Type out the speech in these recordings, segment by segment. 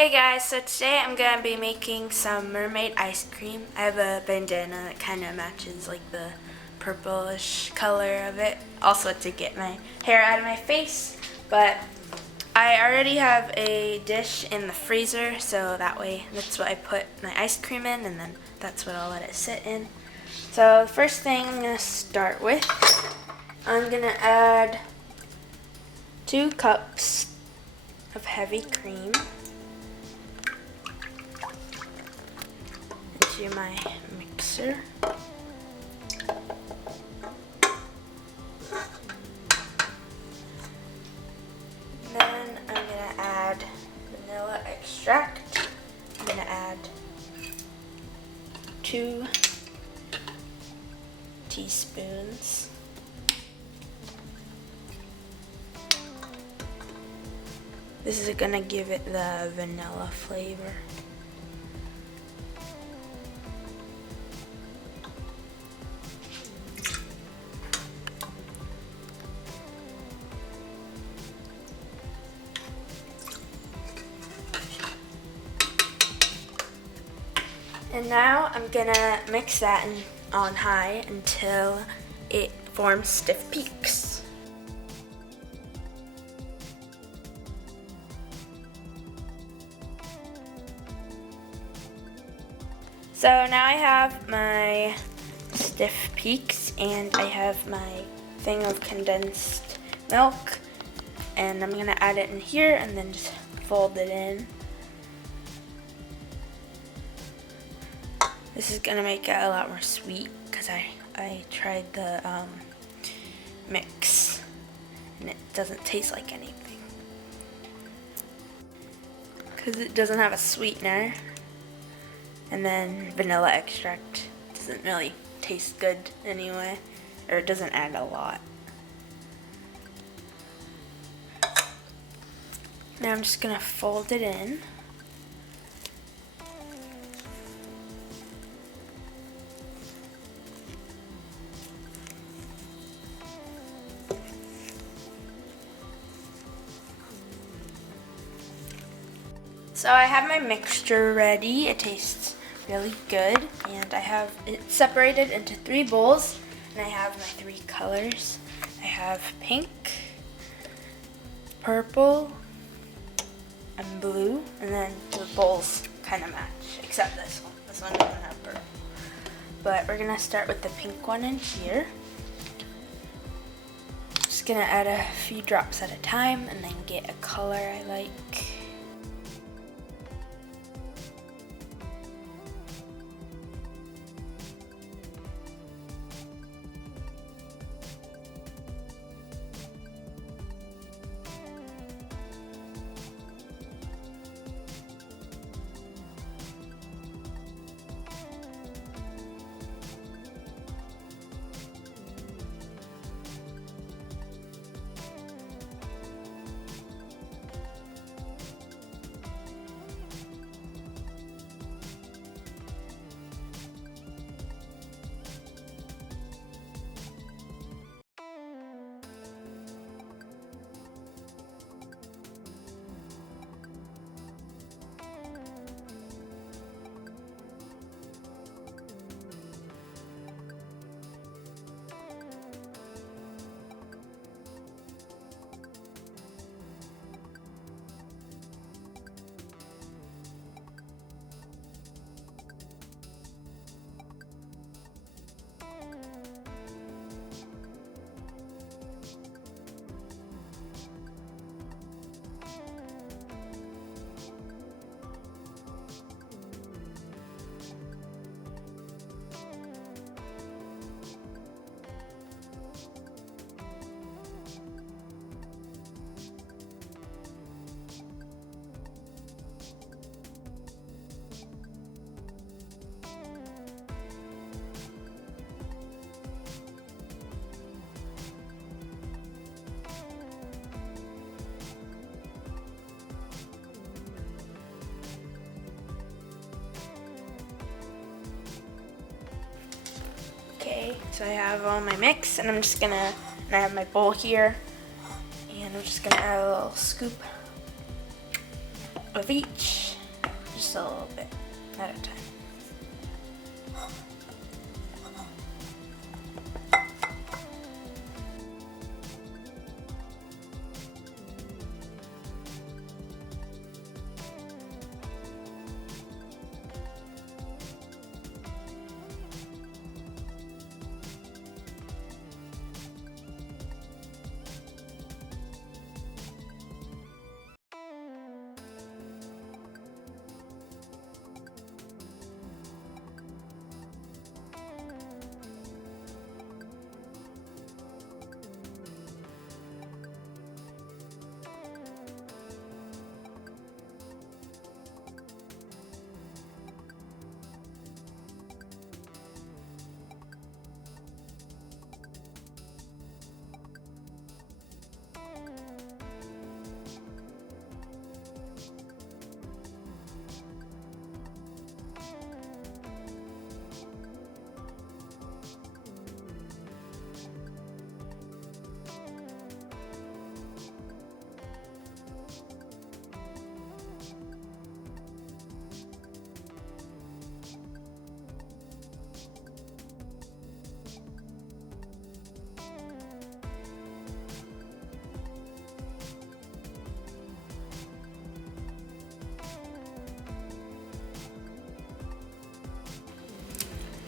Hey guys, so today I'm going to be making some mermaid ice cream. I have a bandana that kind of matches like the purplish color of it, also to get my hair out of my face. But I already have a dish in the freezer, so that way that's what I put my ice cream in, and then that's what I'll let it sit in. So the first thing I'm going to start with, I'm going to add 2 cups of heavy cream into my mixer. Then I'm going to add vanilla extract. I'm going to add 2 teaspoons. This is going to give it the vanilla flavor. And now I'm gonna mix that on high until it forms stiff peaks. So now I have my stiff peaks and I have my thing of condensed milk, and I'm gonna add it in here and then just fold it in. This is gonna make it a lot more sweet because I tried the mix and it doesn't taste like anything because it doesn't have a sweetener, and then vanilla extract doesn't really taste good anyway, or it doesn't add a lot. Now I'm just gonna fold it in. So I have my mixture ready. It tastes really good, and I have it separated into 3 bowls, and I have my 3 colors. I have pink, purple, and blue, and then the bowls kind of match, except this one. This one doesn't have purple. But we're gonna start with the pink one in here. Just gonna add a few drops at a time and then get a color I like. Okay, so I have all my mix, and I'm just gonna, and I have my bowl here, and I'm just gonna add a little scoop of each. just a little bit at a time.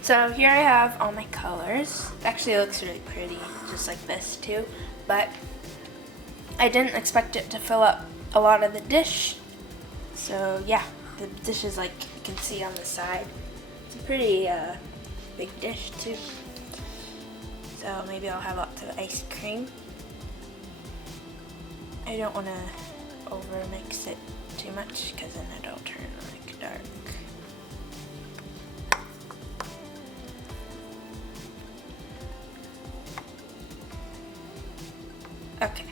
So here I have all my colors. It actually looks really pretty, just like this too, but I didn't expect it to fill up a lot of the dish. So yeah, the dish is like you can see on the side. It's a pretty big dish too. So maybe I'll have lots of ice cream. I don't want to over mix it too much because then it'll turn like dark. Okay,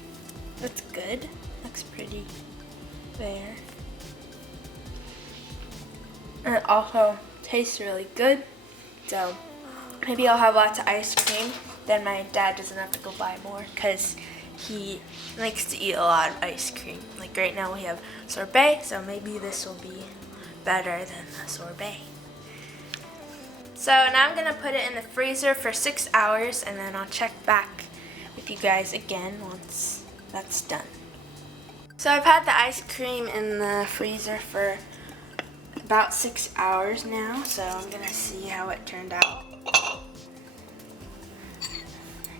that's good. Looks pretty there. And it also tastes really good. So maybe I'll have lots of ice cream. Then my dad doesn't have to go buy more because he likes to eat a lot of ice cream. Like right now we have sorbet, so maybe this will be better than the sorbet. So now I'm gonna put it in the freezer for 6 hours and then I'll check back with you guys again once that's done. So I've had the ice cream in the freezer for about 6 hours now, so I'm gonna see how it turned out.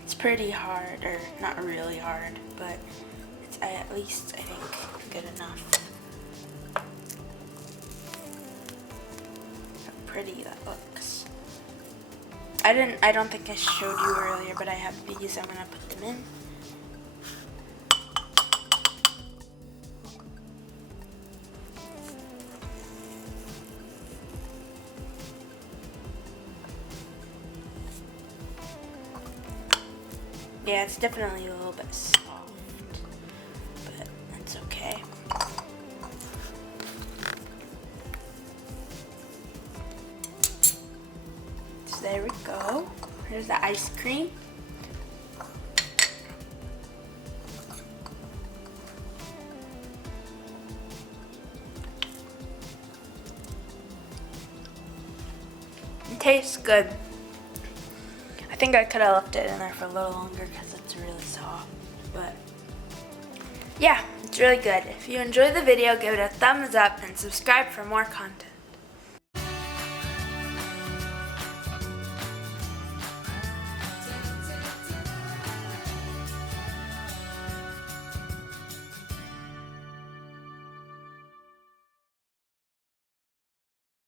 It's pretty hard, or not really hard, but it's at least I think good enough. How pretty that looks. I don't think I showed you earlier, but I have these. I'm gonna put them in. Yeah, it's definitely a little bit soft, but that's okay. So there we go. Here's the ice cream. It tastes good. I think I could have left it in there for a little longer because it's really soft, but yeah, it's really good. If you enjoyed the video, give it a thumbs up and subscribe for more content.